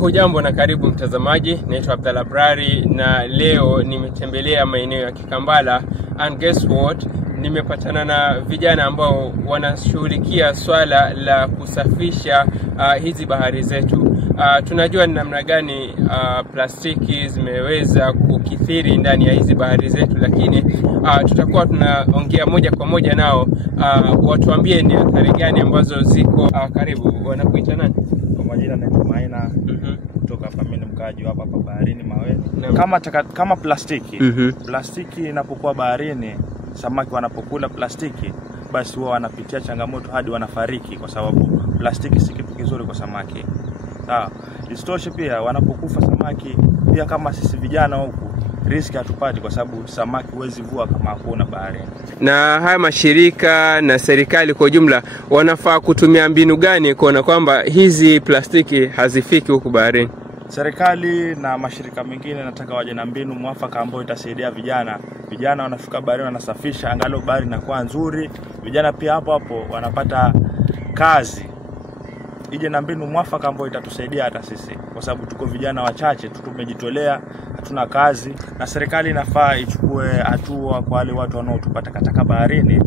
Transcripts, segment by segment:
Hujambo na karibu mtazamaji, naitwa Abdalla Brari na leo nimetembelea maeneo ya Kikambala and guess what? Nimepatana na vijana ambao wanashughulikia swala la kusafisha hizi bahari zetu. Tunajua ni namna gani plastiki zimeweza kukithiri ndani ya hizi bahari zetu, lakini tutakuwa tunaongea moja kwa moja nao watuambie ni athari gani ambazo ziko. Karibu, wanakuita nani? Kwa majina naitwa Maina kutoka hapa, mimi ni mkaaji hapa baharini Maweni. Kama plastiki, plastiki inapokuwa baharini, samaki wanapokula plastiki, basi huwa wanapitia changamoto hadi wanafariki, kwa sababu plastiki si kitu kizuri kwa samaki. Sawa. Isitoshe pia wanapokufa samaki, pia kama sisi vijana huku riski hatupati, kwa sababu samaki huwezi vua kama hakuna baharini. Na haya mashirika na serikali kwa jumla wanafaa kutumia mbinu gani kuona kwamba hizi plastiki hazifiki huku baharini? Serikali na mashirika mengine nataka waje na mbinu mwafaka ambayo itasaidia vijana. Vijana wanafika baharini wanasafisha, angalau bahari inakuwa nzuri. Vijana pia hapo wanapata kazi. Ije na mbinu mwafaka ambayo itatusaidia hata sisi, kwa sababu tuko vijana wachache tu, tumejitolea, hatuna kazi, na serikali inafaa ichukue hatua kwa wale watu wanaotupa takataka baharini,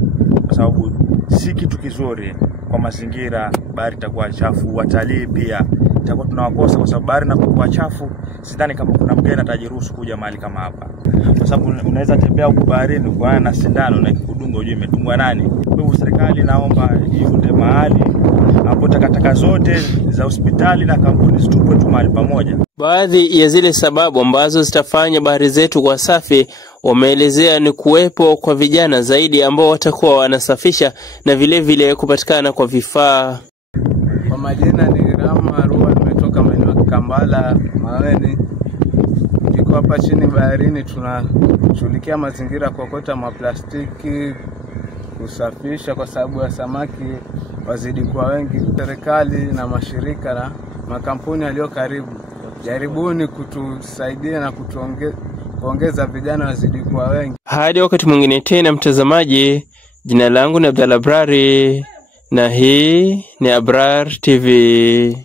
kwa sababu si kitu kizuri kwa mazingira. Bahari itakuwa chafu, watalii pia itakuwa tunawakosa, kwa sababu bahari inapokuwa chafu, sidhani kama kuna mgeni atajiruhusu kuja mahali kama hapa, kwa sababu unaweza tembea huko baharini kwa na sindano na kudunga, ujue imedungwa nani. Kwa hivyo serikali naomba iunde mahali ambapo takataka zote za hospitali na kampuni zitupwe tu mahali pamoja. Baadhi ya zile sababu ambazo zitafanya bahari zetu kwa safi wameelezea ni kuwepo kwa vijana zaidi ambao watakuwa wanasafisha, na vile vile kupatikana kwa vifaa. Kwa majina ni Rama Rua, nimetoka maeneo ya Kikambala Maweni. Tuko hapa chini baharini, tunashughulikia mazingira kwa kuokota maplastiki, kusafisha kwa sababu ya samaki wazidi kuwa wengi. Serikali na mashirika na makampuni yaliyo karibu, jaribuni kutusaidia na kuongeza vijana wazidi kuwa wengi. Hadi wakati mwingine tena mtazamaji, jina langu ni Abdalla Brari na hii ni Abrar TV.